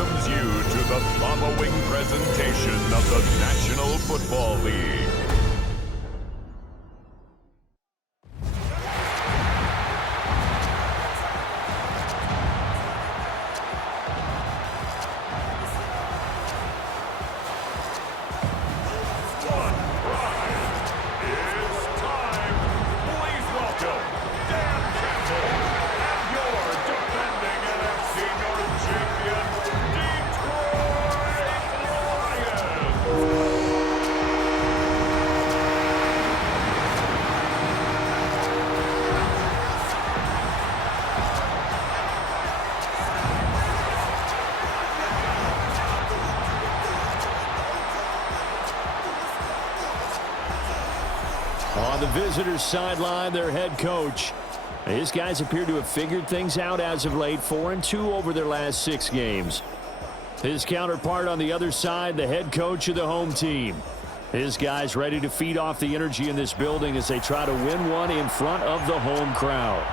welcomes you to the following presentation of the National Football League. On the visitors' sideline, their head coach. These guys appear to have figured things out as of late, 4-2 over their last 6 games. His counterpart on the other side, the head coach of the home team. His guys ready to feed off the energy in this building as they try to win one in front of the home crowd.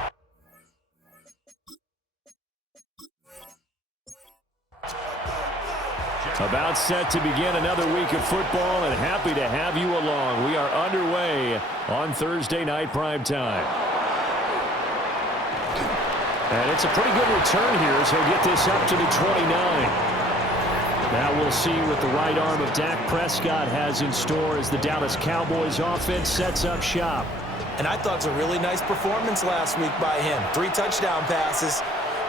About set to begin another week of football, and happy to have you along. We are underway on Thursday night primetime. And it's a pretty good return here as he'll get this up to the 29. Now we'll see what the right arm of Dak Prescott has in store as the Dallas Cowboys offense sets up shop. And I thought it was a really nice performance last week by him. 3 touchdown passes.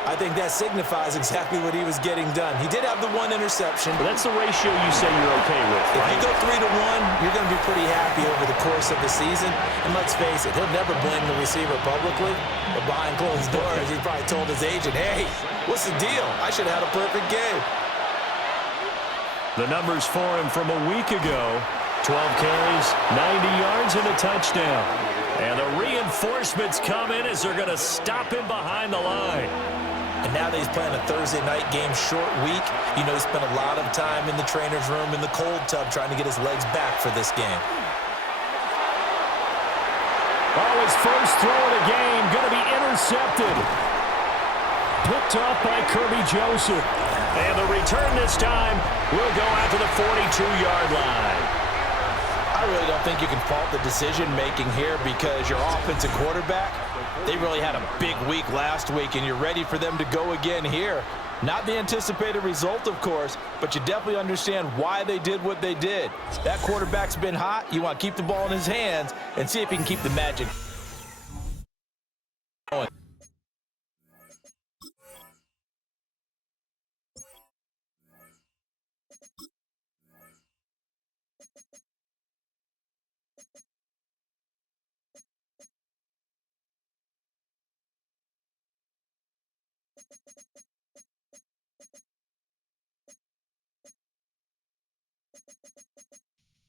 I think that signifies exactly what he was getting done. He did have the 1 interception. But that's the ratio you say you're okay with, If right? you go 3-1, you're going to be pretty happy over the course of the season. And let's face it, he'll never blame the receiver publicly. But behind closed doors, he probably told his agent, hey, what's the deal? I should have had a perfect game. The numbers for him from a week ago, 12 carries, 90 yards, and a touchdown. And the reinforcements come in as they're going to stop him behind the line. And now that he's playing a Thursday night game, short week, you know he spent a lot of time in the trainer's room in the cold tub trying to get his legs back for this game. Oh, his first throw of the game going to be intercepted. Picked off by Kirby Joseph. And the return this time will go out to the 42-yard line. I really don't think you can fault the decision-making here because your offensive quarterback, they really had a big week last week, and you're ready for them to go again here. Not the anticipated result, of course, but you definitely understand why they did what they did. That quarterback's been hot. You want to keep the ball in his hands and see if he can keep the magic going.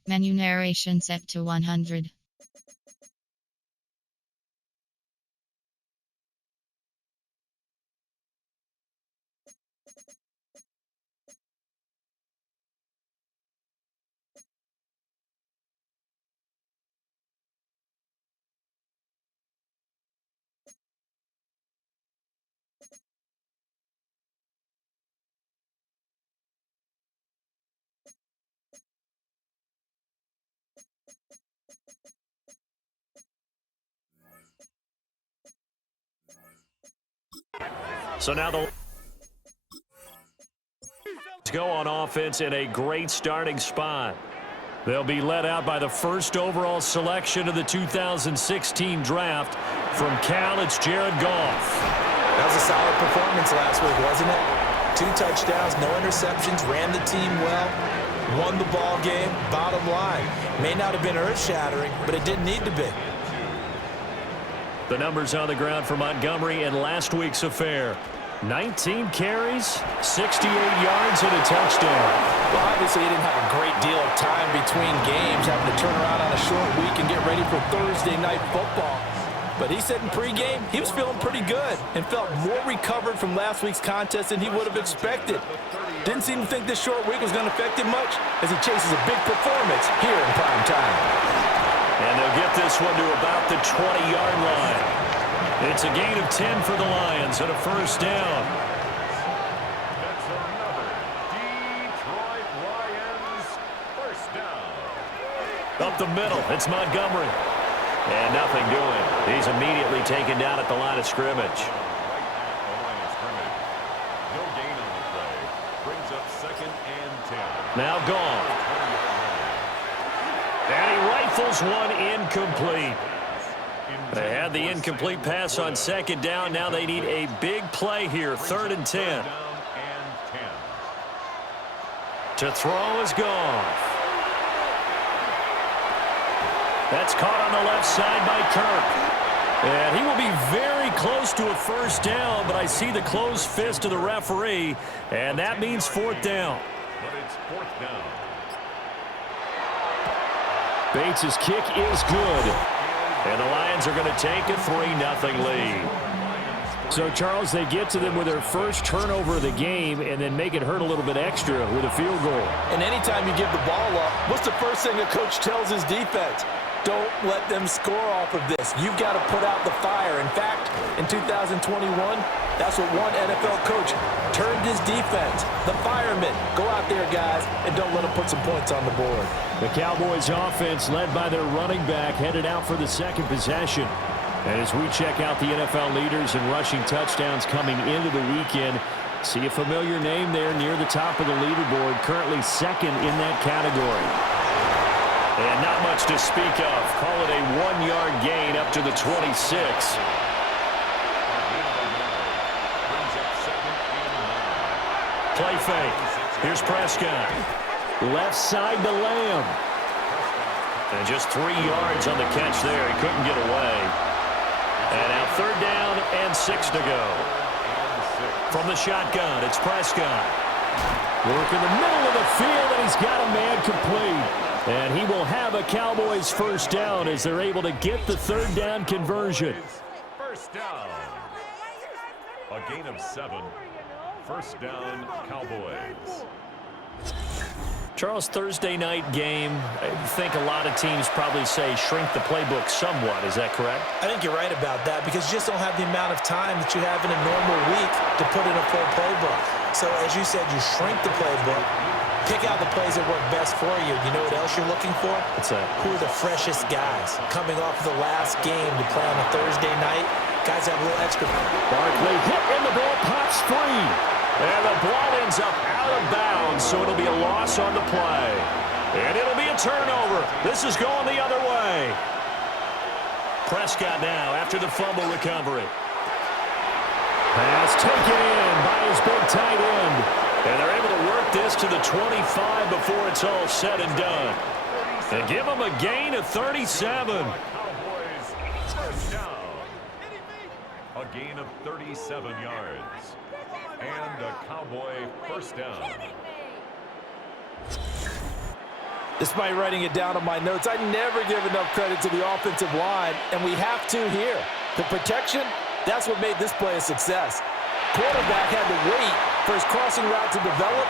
Menu narration set to 100. So now the go on offense in a great starting spot. They'll be led out by the first overall selection of the 2016 draft. From Cal, it's Jared Goff. That was a solid performance last week, wasn't it? 2 touchdowns, no interceptions, ran the team well, won the ball game. Bottom line, may not have been earth-shattering, but it didn't need to be. The numbers on the ground for Montgomery in last week's affair. 19 carries, 68 yards, and a touchdown. Well, obviously, he didn't have a great deal of time between games, having to turn around on a short week and get ready for Thursday night football. But he said in pregame, he was feeling pretty good and felt more recovered from last week's contest than he would have expected. Didn't seem to think this short week was going to affect him much as he chases a big performance here in prime time. And they'll get this one to about the 20-yard line. It's a gain of 10 for the Lions and a first down. Up the middle, it's Montgomery. And nothing doing. He's immediately taken down at the line of scrimmage. No gain on the play. Brings up 2nd and 10. Now gone. And he rifles one incomplete. They had the incomplete pass on 2nd down. Now they need a big play here. 3rd and 10. To throw is Goff. That's caught on the left side by Kirk. And he will be very close to a 1st down, but I see the closed fist of the referee, and that means 4th down. But it's 4th down. Bates' kick is good. And the Lions are going to take a 3-0 lead. So, Charles, they get to them with their first turnover of the game and then make it hurt a little bit extra with a field goal. And anytime you give the ball up, what's the first thing a coach tells his defense? Don't let them score off of this. You've got to put out the fire. In fact, in 2021, that's what one NFL coach turned his defense. The firemen. Go out there, guys, and don't let them put some points on the board. The Cowboys offense, led by their running back, headed out for the 2nd possession. And as we check out the NFL leaders in rushing touchdowns coming into the weekend, see a familiar name there near the top of the leaderboard, currently 2nd in that category. And not much to speak of. Call it a 1-yard gain up to the 26. Play fake. Here's Prescott. Left side to Lamb. And just 3 yards on the catch there. He couldn't get away. And now 3rd down and 6 to go. From the shotgun, it's Prescott. Work in the middle of the field, and he's got a man complete. And he will have a Cowboys 1st down as they're able to get the 3rd down conversion. 1st down. A gain of 7. 1st down, Cowboys. Charles, Thursday night game, I think a lot of teams probably say shrink the playbook somewhat. Is that correct? I think you're right about that because you just don't have the amount of time that you have in a normal week to put in a full playbook. So, as you said, you shrink the playbook, pick out the plays that work best for you. You know what else you're looking for? What's that? Who are the freshest guys coming off of the last game to play on a Thursday night? Guys have a little extra. Barkley hit and the ball pops free. And the ball ends up out of bounds, so it'll be a loss on the play. And it'll be a turnover. This is going the other way. Prescott now after the fumble recovery. Pass taken in by his big tight end. And they're able to work this to the 25 before it's all said and done. And give them a gain of 37. Cowboys 1st down. A gain of 37 yards. And a Cowboy 1st down. Despite writing it down on my notes, I never give enough credit to the offensive line, and we have to here. The protection, that's what made this play a success. Quarterback had to wait for his crossing route to develop,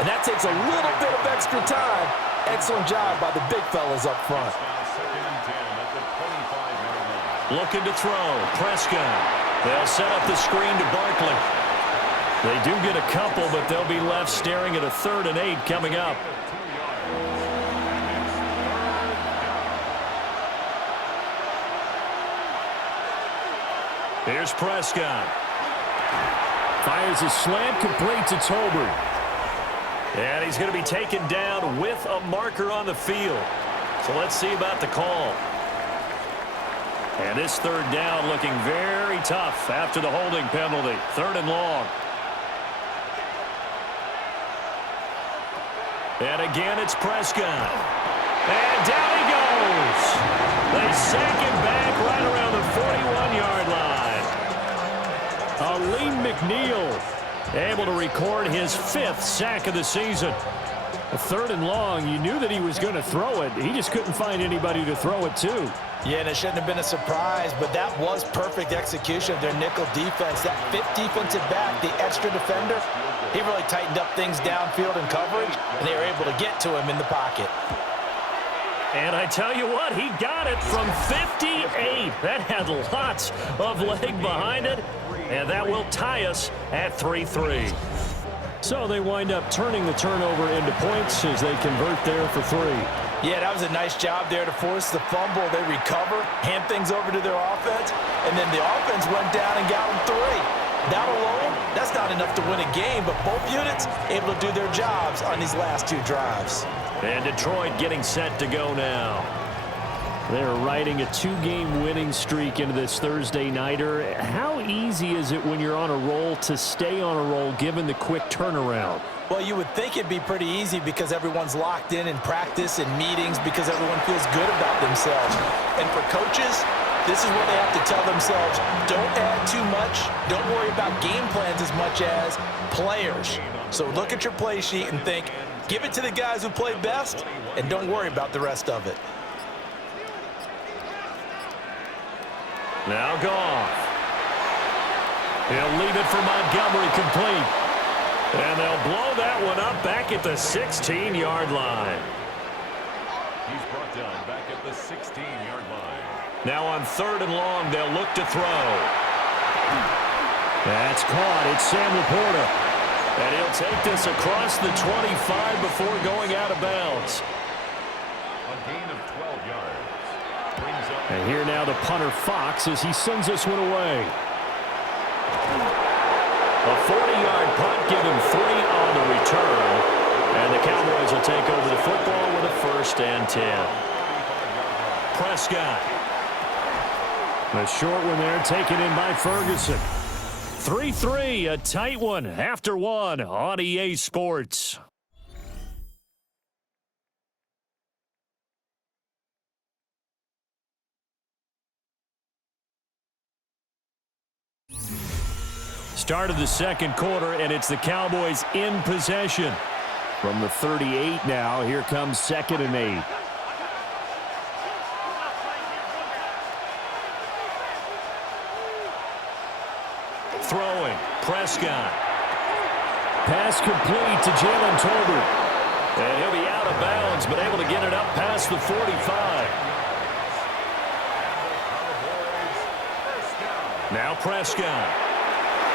and that takes a little bit of extra time. Excellent job by the big fellas up front. 2nd and 10 at the 25-yard line. Looking to throw. Prescott. They'll set up the screen to Barkley. They do get a couple, but they'll be left staring at a 3rd and 8 coming up. Here's Prescott. Fires a slant complete to Tolbert. And he's going to be taken down with a marker on the field. So let's see about the call. And this 3rd down looking very tough after the holding penalty. 3rd and long. And again, it's Prescott. And down he goes. They sack him back right around the 41-yard line. Aleem McNeil able to record his 5th sack of the season. A 3rd and long, you knew that he was going to throw it. He just couldn't find anybody to throw it to. Yeah, and it shouldn't have been a surprise, but that was perfect execution of their nickel defense. That 5th defensive back, the extra defender, he really tightened up things downfield in coverage, and they were able to get to him in the pocket. And I tell you what, he got it from 58. That had lots of leg behind it, and that will tie us at 3-3. So they wind up turning the turnover into points as they convert there for 3. Yeah, that was a nice job there to force the fumble. They recover, hand things over to their offense, and then the offense went down and got them 3. That alone, that's not enough to win a game, but both units able to do their jobs on these last 2 drives. And Detroit getting set to go now. They're riding a 2-game winning streak into this Thursday nighter. How easy is it when you're on a roll to stay on a roll given the quick turnaround? Well, you would think it'd be pretty easy because everyone's locked in practice and meetings because everyone feels good about themselves. And for coaches, this is where they have to tell themselves, don't add too much. Don't worry about game plans as much as players. So look at your play sheet and think, give it to the guys who play best, and don't worry about the rest of it. Now Goff. He'll leave it for Montgomery complete. And they'll blow that one up back at the 16-yard line. He's brought down back at the 16-yard line. Now on 3rd and long, they'll look to throw. That's caught. It's Sam Laporta. And he'll take this across the 25 before going out of bounds. A gain of 12 yards. And here now the punter Fox as he sends this one away. A 40-yard punt, give him 3 on the return. And the Cowboys will take over the football with a 1st and 10. Prescott. A short one there taken in by Ferguson. 3-3, a tight one after 1 on EA Sports. Start of the 2nd quarter, and it's the Cowboys in possession. From the 38 now, here comes 2nd and 8. Throwing, Prescott. Pass complete to Jalen Tolbert. And he'll be out of bounds, but able to get it up past the 45. Now Prescott.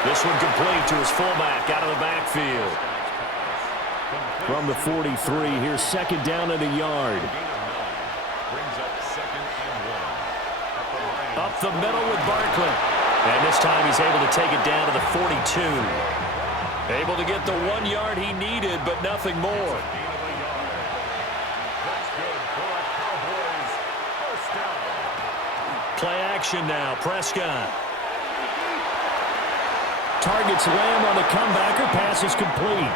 This one complete to his fullback out of the backfield. From the 43, here's 2nd down and a yard. Up the middle with Barkley. And this time he's able to take it down to the 42. Able to get the 1 yard he needed, but nothing more. Play action now, Prescott. Targets Lamb on the comebacker. Pass is complete.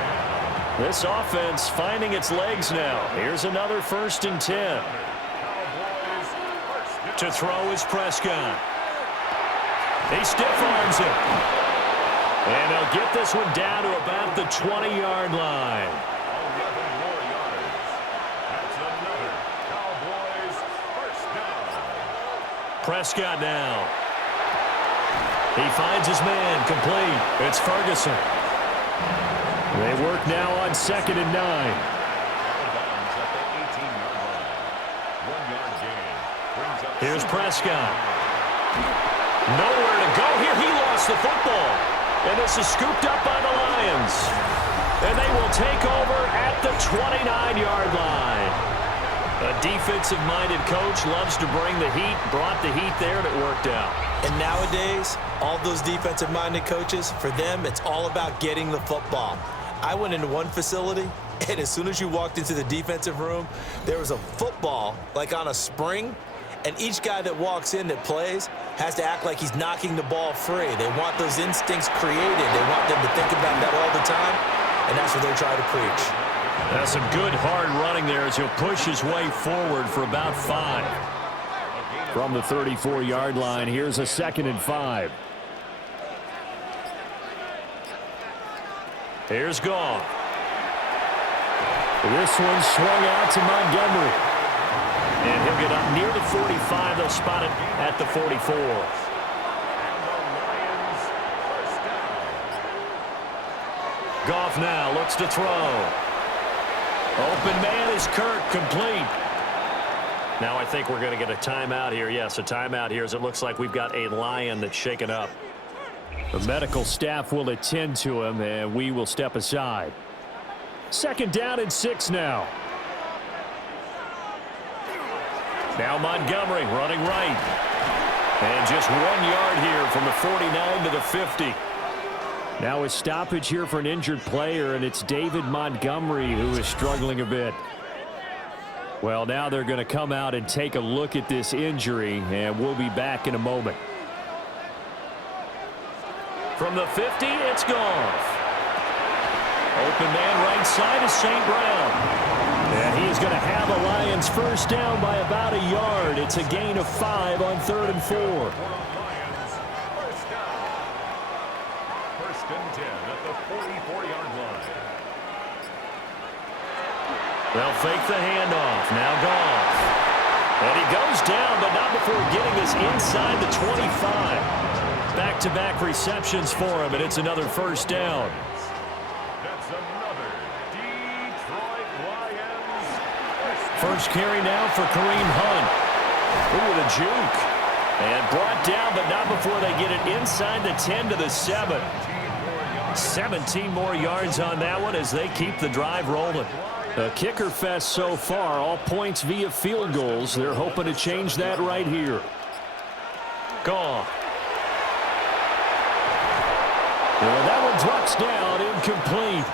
This offense finding its legs now. Here's another 1st and 10. To throw is Prescott. He stiff-arms it. And they'll get this one down to about the 20-yard line. 11 more yards. That's another Cowboys 1st down. Prescott now. He finds his man complete. It's Ferguson. They work now on 2nd and 9. Here's Prescott. Nowhere to go here. He lost the football. And this is scooped up by the Lions. And they will take over at the 29-yard line. A defensive-minded coach loves to bring the heat, brought the heat there, and it worked out. And nowadays, all those defensive-minded coaches, for them, it's all about getting the football. I went into one facility, and as soon as you walked into the defensive room, there was a football, like on a spring, and each guy that walks in that plays has to act like he's knocking the ball free. They want those instincts created. They want them to think about that all the time, and that's what they try to preach. That's some good hard running there as he'll push his way forward for about 5. From the 34-yard line, here's a 2nd and 5. Here's Goff. This one swung out to Montgomery. And he'll get up near the 45. They'll spot it at the 44. Goff now looks to throw. Open man is Kirk, complete. Now I think we're going to get a timeout here. Yes, a timeout here as it looks like we've got a Lion that's shaken up. The medical staff will attend to him, and we will step aside. 2nd down and 6 now. Now Montgomery running right. And just 1 yard here from the 49 to the 50. Now a stoppage here for an injured player, and it's David Montgomery who is struggling a bit. Well, now they're going to come out and take a look at this injury, and we'll be back in a moment. From the 50, it's Goff. Open man right side is St. Brown. And he is going to have a Lions first down by about a yard. It's a gain of 5 on 3rd and 4. First and 10 at the 44-yard line. They'll fake the handoff. Now Goff. And he goes down, but not before getting us inside the 25. Back-to-back receptions for him, and it's another first down. That's another Detroit Lions. First carry now for Kareem Hunt. Ooh, the juke. And brought down, but not before they get it inside the 10 to the 7. 17 more yards on that one as they keep the drive rolling. A kicker fest so far, all points via field goals. They're hoping to change that right here. Goff. Well, that one drops down, incomplete.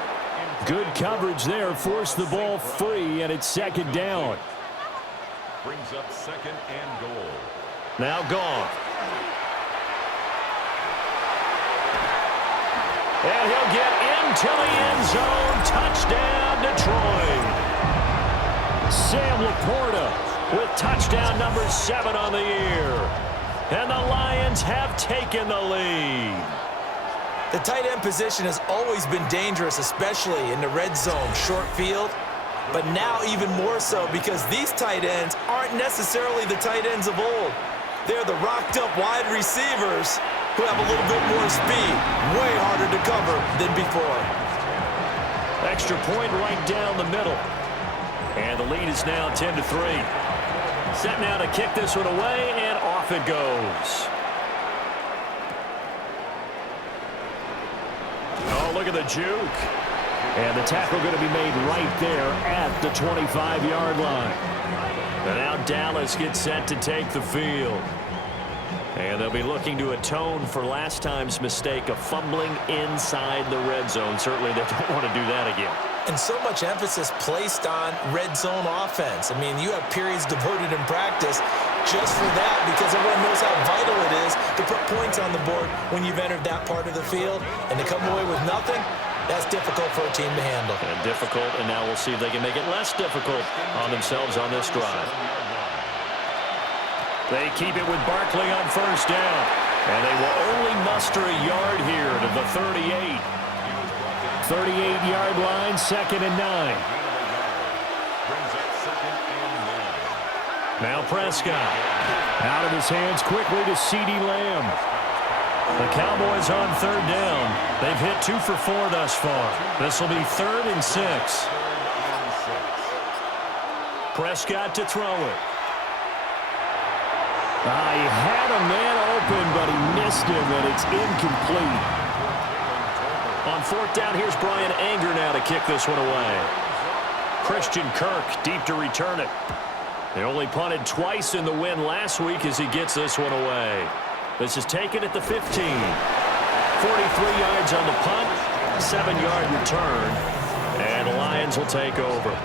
Good coverage there, forced the ball free, and it's second down. Brings up second and goal. Now Goff. And he'll get into the end zone. Touchdown, Detroit. Sam Laporta with touchdown number 7 on the year. And the Lions have taken the lead. The tight end position has always been dangerous, especially in the red zone, short field. But now even more so because these tight ends aren't necessarily the tight ends of old. They're the rocked-up wide receivers who have a little bit more speed, way harder to cover than before. Extra point right down the middle. And the lead is now 10-3. Set now to kick this one away, and off it goes. Oh, look at the juke. And the tackle going to be made right there at the 25-yard line. And now Dallas gets set to take the field. And they'll be looking to atone for last time's mistake of fumbling inside the red zone. Certainly they don't want to do that again. And so much emphasis placed on red zone offense. I mean, you have periods devoted in practice just for that because everyone knows how vital it is to put points on the board when you've entered that part of the field. And to come away with nothing, that's difficult for a team to handle. And difficult, and now we'll see if they can make it less difficult on themselves on this drive. They keep it with Barkley on first down. And they will only muster a yard here to the 38. 38-yard line, 2nd and 9. Now Prescott. Out of his hands quickly to CeeDee Lamb. The Cowboys on 3rd down. They've hit 2 for 4 thus far. This will be 3rd and 6. Prescott to throw it. He had a man open, but he missed him, and it's incomplete. On 4th down, here's Brian Anger now to kick this one away. Christian Kirk deep to return it. They only punted twice in the win last week as he gets this one away. This is taken at the 15. 43 yards on the punt, 7-yard return, and the Lions will take over.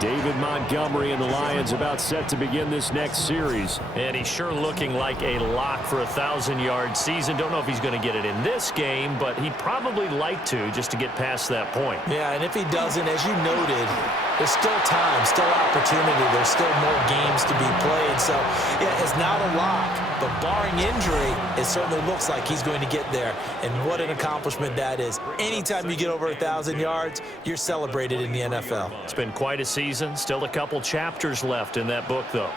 David Montgomery and the Lions about set to begin this next series. And he's sure looking like a lock for a 1,000-yard season. Don't know if he's going to get it in this game, but he'd probably like to just to get past that point. Yeah, and if he doesn't, as you noted, there's still time, still opportunity. There's still more games to be played. So, yeah, it's not a lock. But barring injury, it certainly looks like he's going to get there. And what an accomplishment that is. Anytime you get over 1,000 yards, you're celebrated in the NFL. It's been quite a season. Still a couple chapters left in that book, though.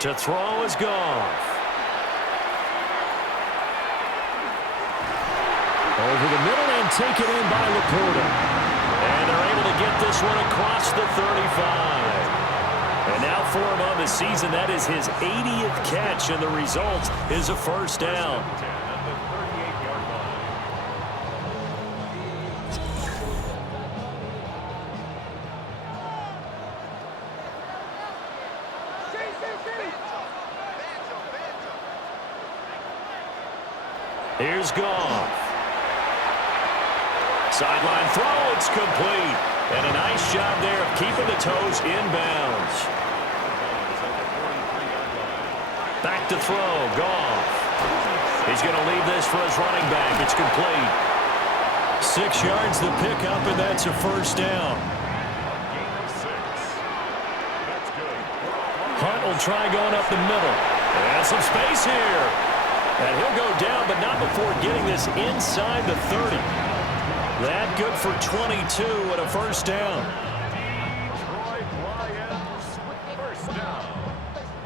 To throw is Goff. Over the middle and taken in by Laporta. And they're able to get this one across the 35. And now for him on the season, that is his 80th catch, and the result is a first down. Here's Goff. Sideline throw, it's complete. And a nice job there of keeping the toes in bounds. Back to throw, Goff. He's going to leave this for his running back. It's complete. 6 yards the pickup, and that's a first down. Hunt will try going up the middle. And some space here. And he'll go down, but not before getting this inside the 30. That good for 22 and a first down.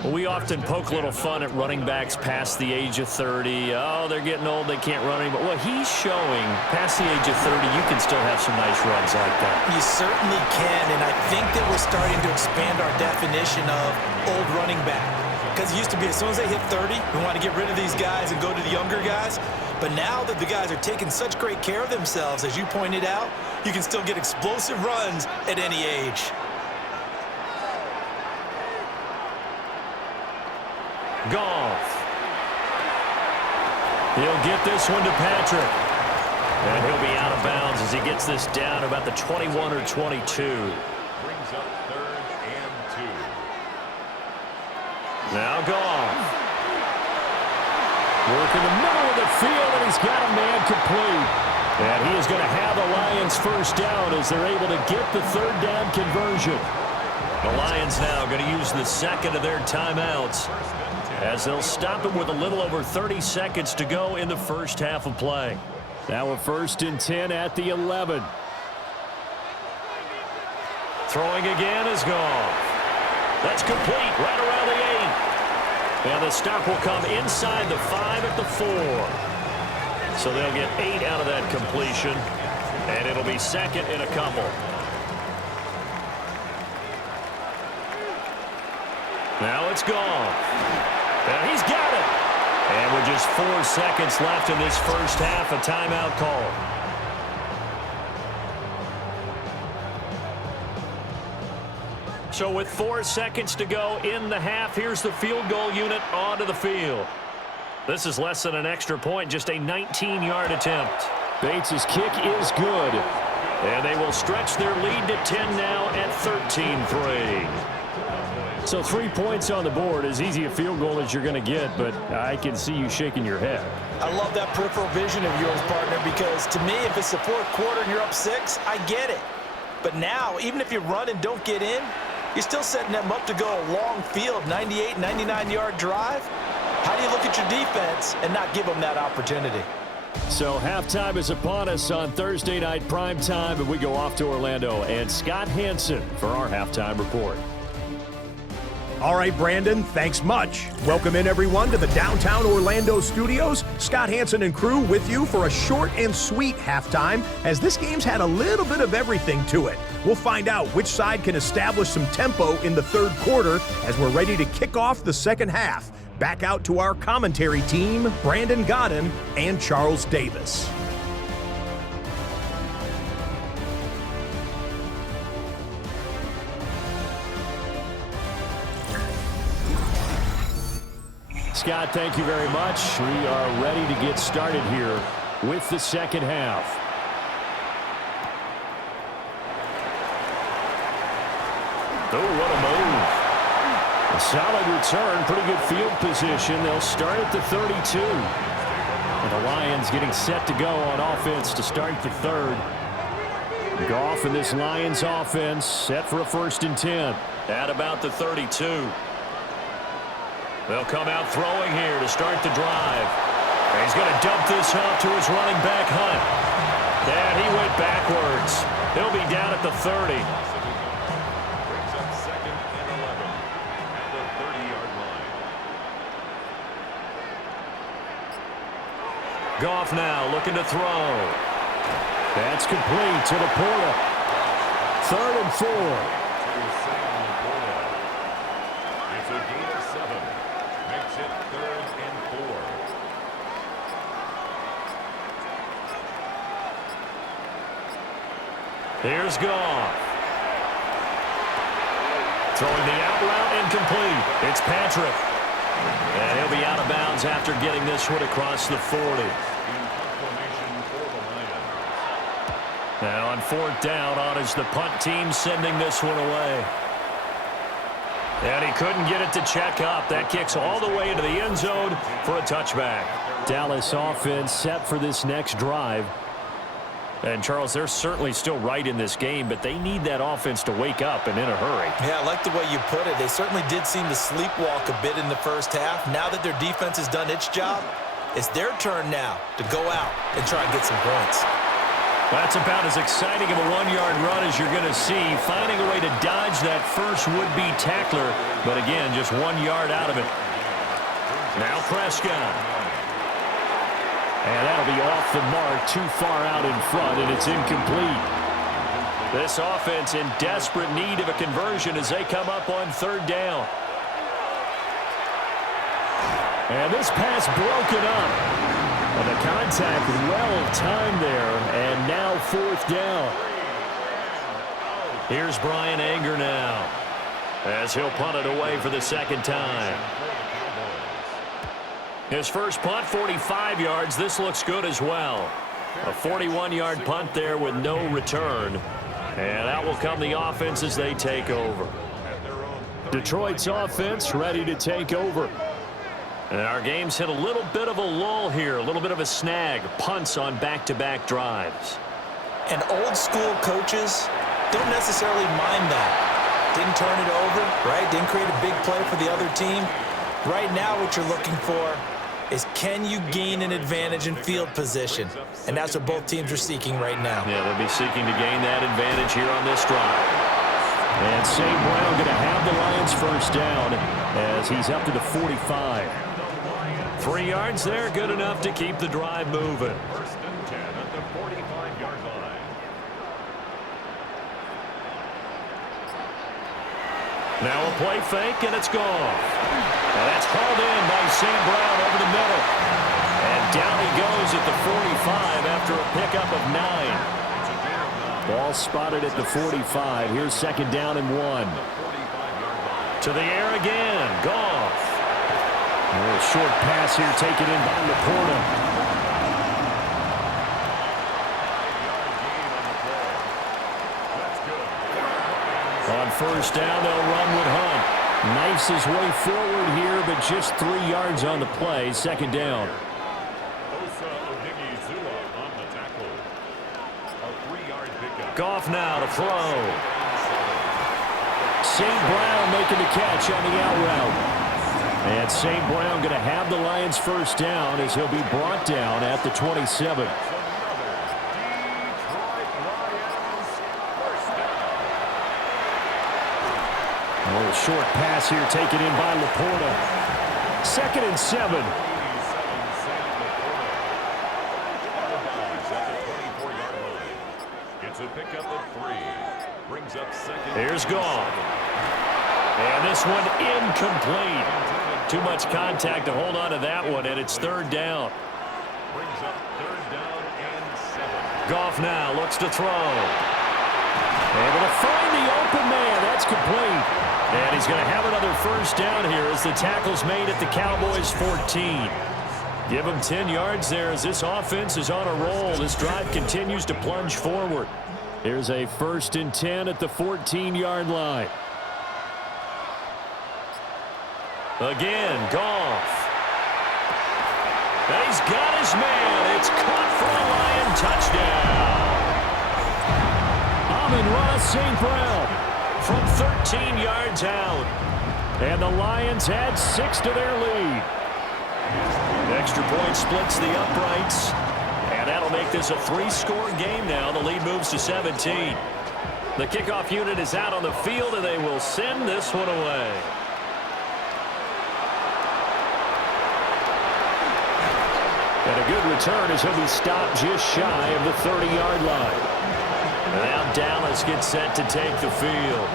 Well, we often poke a little fun at running backs past the age of 30. Oh, they're getting old, they can't run anymore. Well, he's showing past the age of 30, you can still have some nice runs like that. You certainly can, and I think that we're starting to expand our definition of old running back. Because it used to be as soon as they hit 30, we want to get rid of these guys and go to the younger guys. But now that the guys are taking such great care of themselves, as you pointed out, you can still get explosive runs at any age. Goff. He'll get this one to Patrick. And he'll be out of bounds as he gets this down about the 21 or 22. Brings up 3rd and 2. Now Goff. Work in the middle of the field, and he's got a man complete. And he is going to have the Lions first down as they're able to get the 3rd down conversion. The Lions now going to use the second of their timeouts as they'll stop it with a little over 30 seconds to go in the first half of play. Now a 1st and 10 at the 11. Throwing again is Goff. That's complete right around the 8. And the stop will come inside the 5 at the 4. So they'll get 8 out of that completion. And it'll be 2nd and a couple. Now it's Goff. And he's got it. And with just 4 seconds left in this first half, a timeout call. So with 4 seconds to go in the half, here's the field goal unit onto the field. This is less than an extra point, just a 19-yard attempt. Bates' kick is good. And they will stretch their lead to 10 now at 13-3. So 3 points on the board, as easy a field goal as you're going to get, but I can see you shaking your head. I love that peripheral vision of yours, partner, because to me, if it's the 4th quarter and you're up 6, I get it. But now, even if you run and don't get in, you're still setting them up to go a long field, 98, 99-yard drive. How do you look at your defense and not give them that opportunity? So halftime is upon us on Thursday night primetime, and we go off to Orlando. And Scott Hansen for our halftime report. All right, Brandon, thanks much. Welcome in, everyone, to the downtown Orlando studios. Scott Hansen and crew with you for a short and sweet halftime, as this game's had a little bit of everything to it. We'll find out which side can establish some tempo in the 3rd quarter as we're ready to kick off the 2nd half. Back out to our commentary team, Brandon Godden and Charles Davis. Scott, thank you very much. We are ready to get started here with the 2nd half. Oh, what a move. A solid return, pretty good field position. They'll start at the 32. And the Lions getting set to go on offense to start the 3rd. Goff and this Lions offense set for a 1st and 10 at about the 32. They'll come out throwing here to start the drive. And he's going to dump this off to his running back, Hunt. And he went backwards. He'll be down at the 30. Brings up 2nd and 11 at the 30-yard line. Goff now looking to throw. That's complete to Laporta. 3rd and 4. It's a gain of 7. Makes it 3rd and 4. Here's Goff. Throwing the out route incomplete. It's Patrick. And he'll be out of bounds after getting this one across the 40. Now on 4th down, on is the punt team sending this one away. And he couldn't get it to check up. That kicks all the way into the end zone for a touchback. Dallas offense set for this next drive. And, Charles, they're certainly still right in this game, but they need that offense to wake up and in a hurry. Yeah, I like the way you put it. They certainly did seem to sleepwalk a bit in the first half. Now that their defense has done its job, it's their turn now to go out and try and get some points. That's about as exciting of a 1-yard run as you're going to see, finding a way to dodge that first would-be tackler, but again, just 1 yard out of it. Now Prescott. And that'll be off the mark, too far out in front, and it's incomplete. This offense in desperate need of a conversion as they come up on 3rd down. And this pass broken up. And the contact well timed there, and now 4th down. Here's Brian Anger now, as he'll punt it away for the 2nd time. His first punt, 45 yards. This looks good as well. A 41-yard punt there with no return. And out will come the offense as they take over. Detroit's offense ready to take over. And our game's hit a little bit of a lull here, a little bit of a snag. Punts on back-to-back drives. And old-school coaches don't necessarily mind that. Didn't turn it over, right? Didn't create a big play for the other team. Right now what you're looking for is, can you gain an advantage in field position? And that's what both teams are seeking right now. Yeah, they'll be seeking to gain that advantage here on this drive. And St. Brown going to have the Lions first down as he's up to the 45. 3 yards there, good enough to keep the drive moving. 1st and 10 at the 45-yard line. Now a play fake, and it's gone. And that's hauled in by St. Brown over the middle. And down he goes at the 45 after a pickup of 9. Ball spotted at the 45. Here's 2nd down and 1. To the air again. Goff. A little short pass here taken in by Laporta. On 1st down, they'll run with Hunt. Knifes his way forward here, but just 3 yards on the play. 2nd down. Goff now to throw. St. Brown making the catch on the out route. And St. Brown going to have the Lions first down as he'll be brought down at the 27. A little short pass here taken in by Laporta. 2nd and 7. It's a pickup of 3. Brings up 2nd. Here's Goff. And this one incomplete. Too much contact to hold on to that one, and it's 3rd down. Brings up 3rd down and 7. Goff now looks to throw. Able to find the open man. That's complete. And he's going to have another first down here as the tackle's made at the Cowboys 14. Give him 10 yards there as this offense is on a roll. This drive continues to plunge forward. Here's a 1st and 10 at the 14-yard line. Again, Goff. And he's got his man. It's caught for a Lion touchdown. Amon-Ra St. Brown from 13 yards out. And the Lions add 6 to their lead. Extra point splits the uprights. And that'll make this a 3-score game now. The lead moves to 17. The kickoff unit is out on the field, and they will send this one away. And a good return as he'll be stopped just shy of the 30-yard line. Now Dallas gets set to take the field.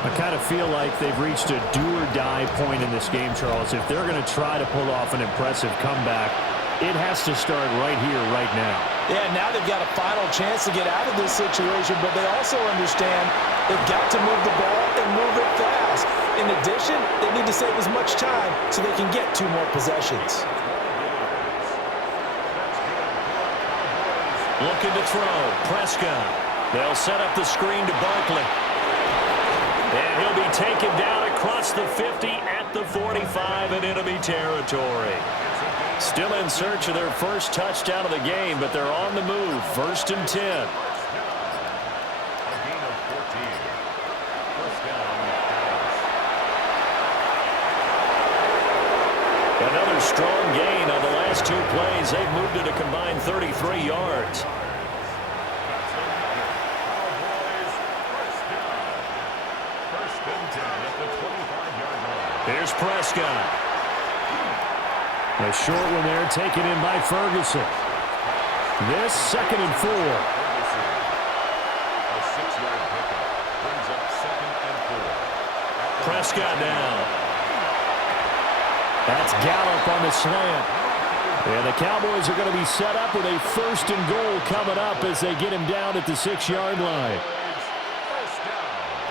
I kind of feel like they've reached a do-or-die point in this game, Charles. If they're going to try to pull off an impressive comeback, it has to start right here, right now. Yeah, now they've got a final chance to get out of this situation, but they also understand They've got to move the ball and move it fast. In addition, they need to save as much time so they can get 2 more possessions. Looking to throw. Prescott. They'll set up the screen to Barkley. And he'll be taken down across the 50 at the 45 in enemy territory. Still in search of their first touchdown of the game, but they're on the move. 1st and 10. Another strong gain on the last 2 plays. They've moved it a combined 33 yards. Here's Prescott. A short one there taken in by Ferguson. This 2nd and 4. Prescott down. That's Gallup on the slant. And the Cowboys are going to be set up with a 1st and goal coming up as they get him down at the 6-yard line.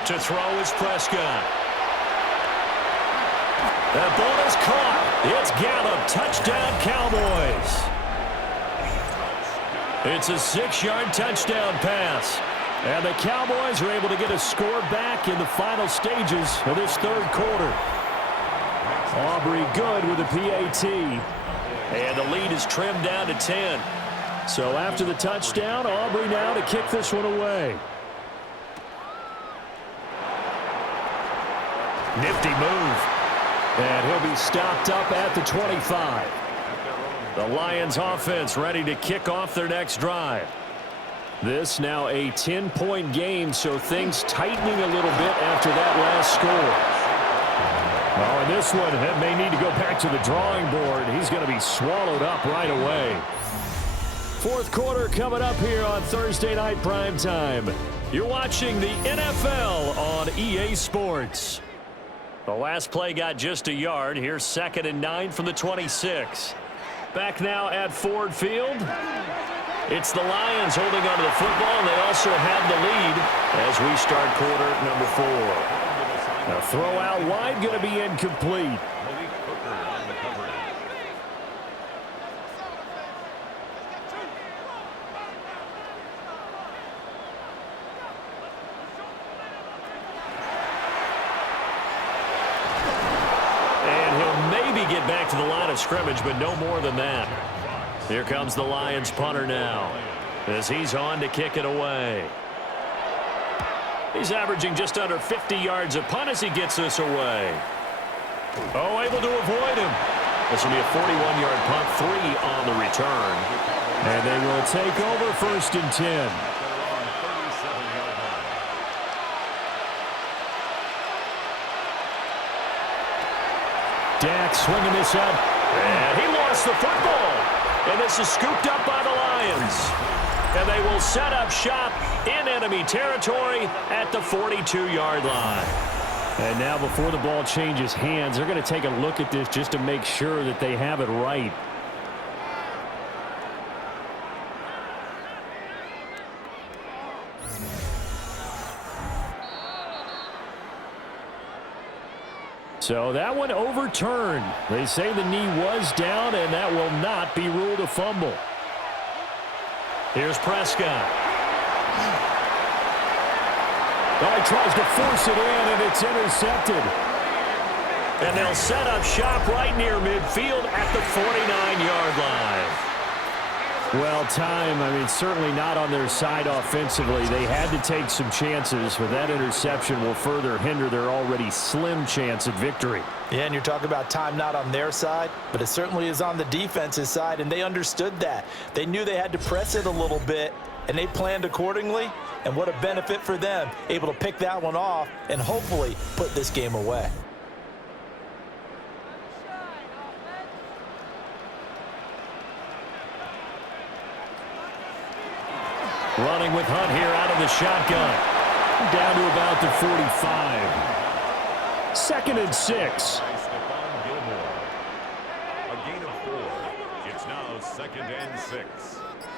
To throw is Prescott. That ball is caught. It's Gallup. Touchdown, Cowboys. It's a 6-yard touchdown pass. And the Cowboys are able to get a score back in the final stages of this 3rd quarter. Aubrey good with a PAT. And the lead is trimmed down to 10. So after the touchdown, Aubrey now to kick this one away. Nifty move. And he'll be stopped up at the 25. The Lions offense ready to kick off their next drive. This now a 10-point game, so things tightening a little bit after that last score. Oh, and this one may need to go back to the drawing board. He's going to be swallowed up right away. 4th quarter coming up here on Thursday Night Primetime. You're watching the NFL on EA Sports. The last play got just a yard. Here's 2nd and 9 from the 26. Back now at Ford Field. It's the Lions holding onto the football, and they also have the lead as we start quarter number 4. A throw out wide going to be incomplete. Get back to the line of scrimmage, but no more than that. Here comes the Lions punter now as he's on to kick it away. He's averaging just under 50 yards a punt as he gets this away. Oh, able to avoid him. This will be a 41-yard punt, 3 on the return. And they will take over 1st and 10. Dak swinging this up, and he lost the football. And this is scooped up by the Lions. And they will set up shop in enemy territory at the 42-yard line. And now before the ball changes hands, they're going to take a look at this just to make sure that they have it right. So that one overturned. They say the knee was down, and that will not be ruled a fumble. Here's Prescott. Oh, he tries to force it in, and it's intercepted. And they'll set up shop right near midfield at the 49-yard line. Well, time, certainly not on their side offensively. They had to take some chances, but that interception will further hinder their already slim chance at victory. Yeah, and you're talking about time not on their side, but it certainly is on the defense's side, and they understood that. They knew they had to press it a little bit, and they planned accordingly, and what a benefit for them, able to pick that one off and hopefully put this game away. Running with Hunt here out of the shotgun. Down to about the 45. 2nd and 6. A gain of 4. It's now 2nd and 6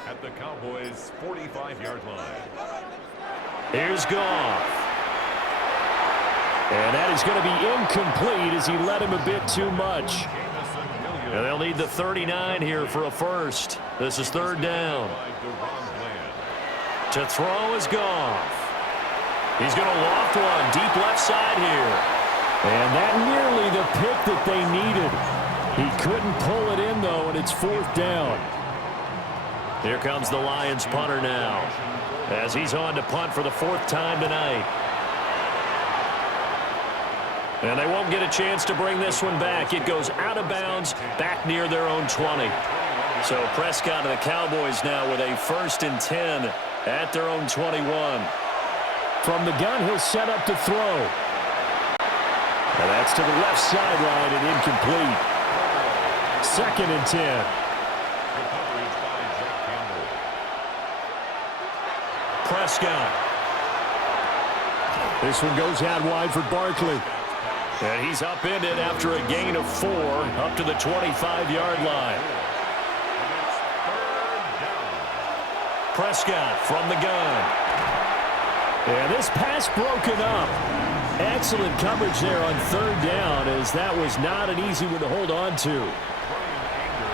at the Cowboys' 45-yard line. Here's Goff. And that is going to be incomplete as he led him a bit too much. And they'll need the 39 here for a first. This is third down. To throw is Goff. He's going to loft one deep left side here. And that nearly the pick that they needed. He couldn't pull it in, though, and it's fourth down. Here comes the Lions punter now, as he's on to punt for the fourth time tonight. And they won't get a chance to bring this one back. It goes out of bounds back near their own 20. So Prescott and the Cowboys now with a 1st and 10 at their own 21. From the gun, he'll set up to throw. And that's to the left sideline and incomplete. 2nd and 10. Prescott. This one goes out wide for Barkley. And he's upended after a gain of 4 up to the 25-yard line. Prescott from the gun. And this pass broken up. Excellent coverage there on 3rd down, as that was not an easy one to hold on to.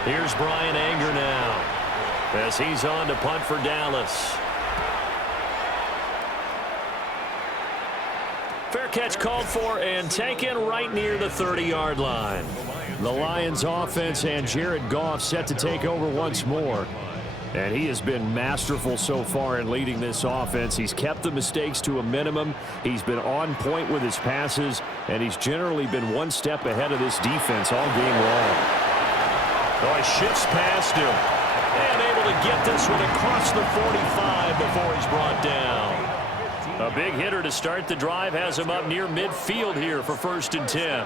Here's Brian Anger now as he's on to punt for Dallas. Fair catch called for and taken right near the 30-yard line. The Lions offense and Jared Goff set to take over once more. And he has been masterful so far in leading this offense. He's kept the mistakes to a minimum. He's been on point with his passes, and he's generally been one step ahead of this defense all game long. Oh, he shifts past him and able to get this one across the 45 before he's brought down. A big hitter to start the drive has him up near midfield here for 1st and 10.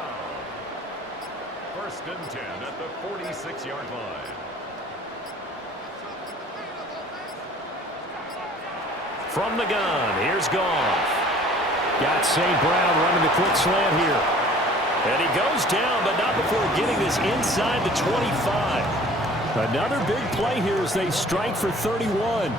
1st and 10 at the 46-yard line. From the gun, here's Goff. Got St. Brown running the quick slant here. And he goes down, but not before getting this inside the 25. Another big play here as they strike for 31.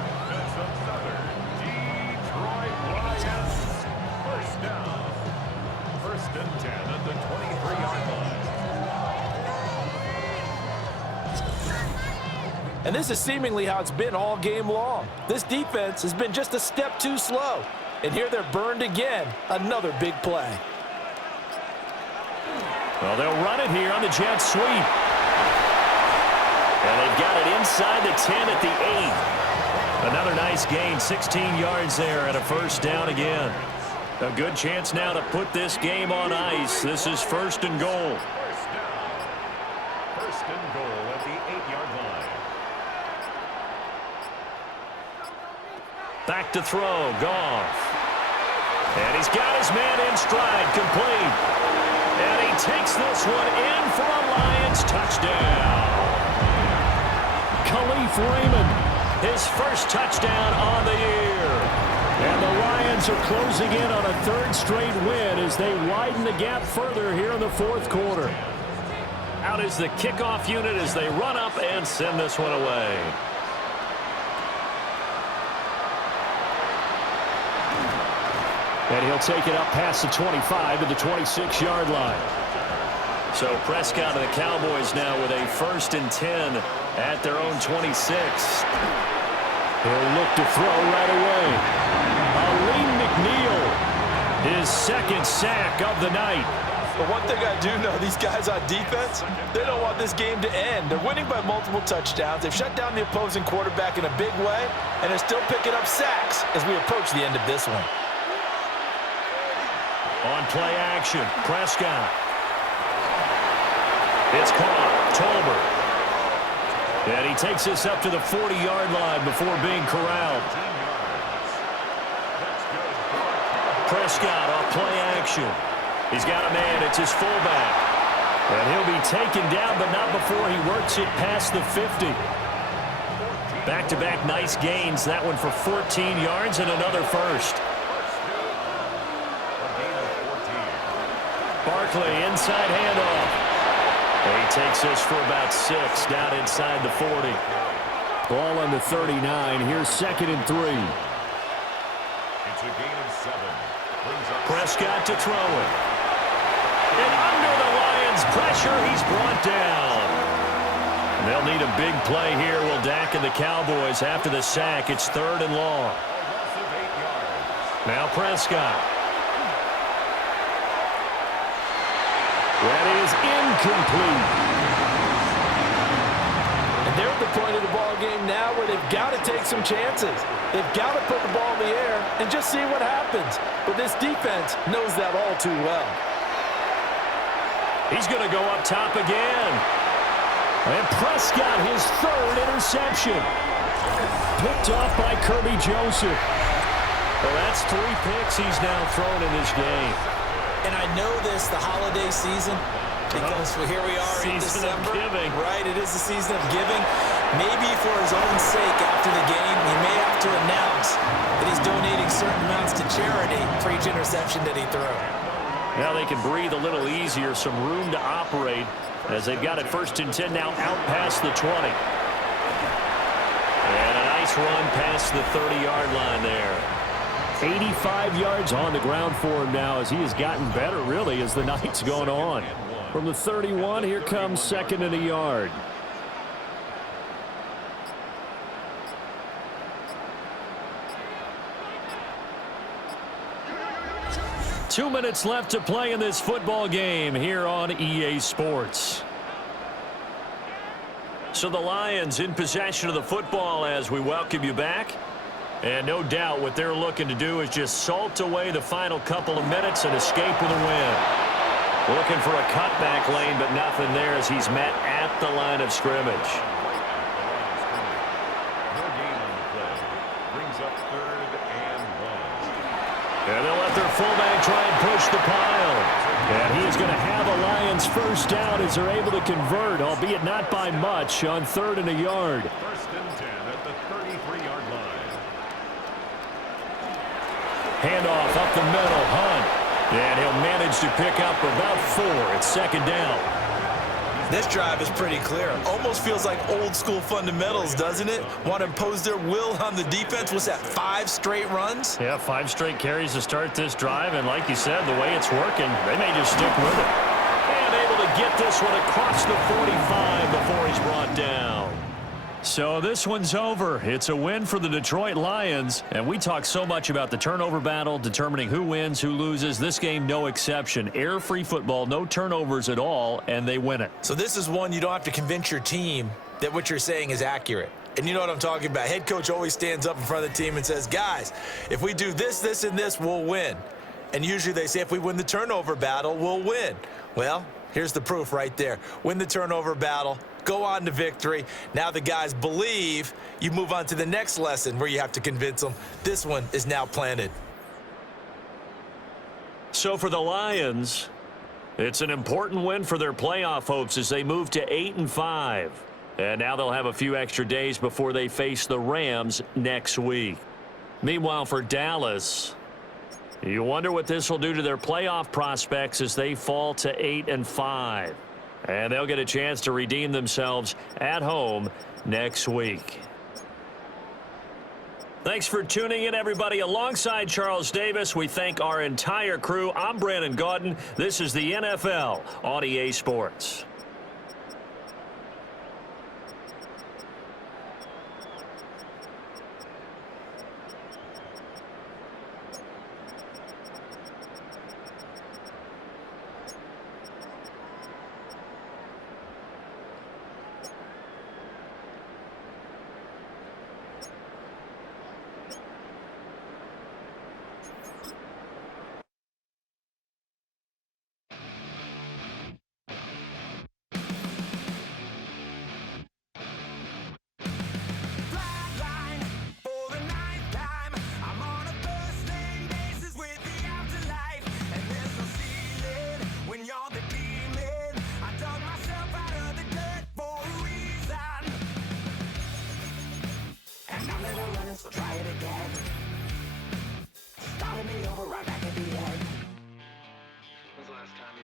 And this is seemingly how it's been all game long. This defense has been just a step too slow. And here they're burned again. Another big play. Well, they'll run it here on the jet sweep. And they've got it inside the 10 at the 8. Another nice gain, 16 yards there and a 1st down again. A good chance now to put this game on ice. This is 1st and goal. 1st and goal at the 8-yard line. Back to throw, Goff. And he's got his man in stride, complete. And he takes this one in for a Lions touchdown. Khalif Raymond, his 1st touchdown on the year. And the Lions are closing in on a 3rd straight win as they widen the gap further here in the 4th quarter. Out is the kickoff unit as they run up and send this one away. And he'll take it up past the 25 to the 26-yard line. So Prescott and the Cowboys now with a 1st and 10 at their own 26. He'll look to throw right away. Aleem McNeil, his 2nd sack of the night. But one thing I do know, these guys on defense, they don't want this game to end. They're winning by multiple touchdowns. They've shut down the opposing quarterback in a big way, and they're still picking up sacks as we approach the end of this one. On play action, Prescott. It's caught, Tolbert. And he takes this up to the 40-yard line before being corralled. Prescott off play action. He's got a man, it's his fullback. And he'll be taken down, but not before he works it past the 50. Back-to-back nice gains, that one for 14 yards and another 1st. Barkley, inside handoff. And he takes this for about 6 down inside the 40. Ball on the 39. Here's 2nd and 3. It's a gain of 7. Prescott to throw it. And under the Lions' pressure, he's brought down. They'll need a big play here. Will Dak and the Cowboys after the sack. It's 3rd and long. Now Prescott. That is incomplete. And they're at the point of the ball game now where they've got to take some chances. They've got to put the ball in the air and just see what happens. But this defense knows that all too well. He's going to go up top again. And Prescott, his 3rd interception. Picked off by Kirby Joseph. Well, that's 3 picks he's now thrown in this game. And I know this, the holiday season, because here we are in December. Giving. Right, it is the season of giving. Maybe for his own sake after the game, he may have to announce that he's donating certain amounts to charity for each interception that he threw. Now they can breathe a little easier, some room to operate as they've got it 1st and 10 now out past the 20. And a nice run past the 30-yard line there. 85 yards on the ground for him now as he has gotten better, really, as the night's going on. From the 31, here comes 2nd and a yard. Two minutes left to play in this football game here on EA Sports. So the Lions in possession of the football as we welcome you back. And no doubt what they're looking to do is just salt away the final couple of minutes and escape with a win. Looking for a cutback lane, but nothing there as he's met at the line of scrimmage. And they'll let their fullback try and push the pile. And he is going to have a Lions 1st down as they're able to convert, albeit not by much, on 3rd and a yard. 1st and 10 at the 33-yard line. Handoff up the middle, Hunt. And he'll manage to pick up about 4. It's 2nd down. This drive is pretty clear. Almost feels like old school fundamentals, doesn't it? Want to impose their will on the defense. What's that, 5 straight runs? Yeah, 5 straight carries to start this drive. And like you said, the way it's working, they may just stick with it. And able to get this one across the 45 before he's brought down. So this one's over. It's a win for the Detroit Lions. And we talk so much about the turnover battle, determining who wins, who loses. This game, no exception. Error-free football, no turnovers at all, and they win it. So this is one you don't have to convince your team that what you're saying is accurate. And you know what I'm talking about. Head coach always stands up in front of the team and says, guys, if we do this, this, and this, we'll win. And usually they say if we win the turnover battle, we'll win. Well, here's the proof right there. Win the turnover battle. Go on to victory. Now the guys believe. You move on to the next lesson where you have to convince them. This one is now planted. So for the Lions, it's an important win for their playoff hopes as they move to 8-5. And now they'll have a few extra days before they face the Rams next week. Meanwhile, for Dallas, you wonder what this will do to their playoff prospects as they fall to 8-5. And they'll get a chance to redeem themselves at home next week. Thanks for tuning in, everybody. Alongside Charles Davis, we thank our entire crew. I'm Brandon Gaudin. This is the NFL on EA Sports.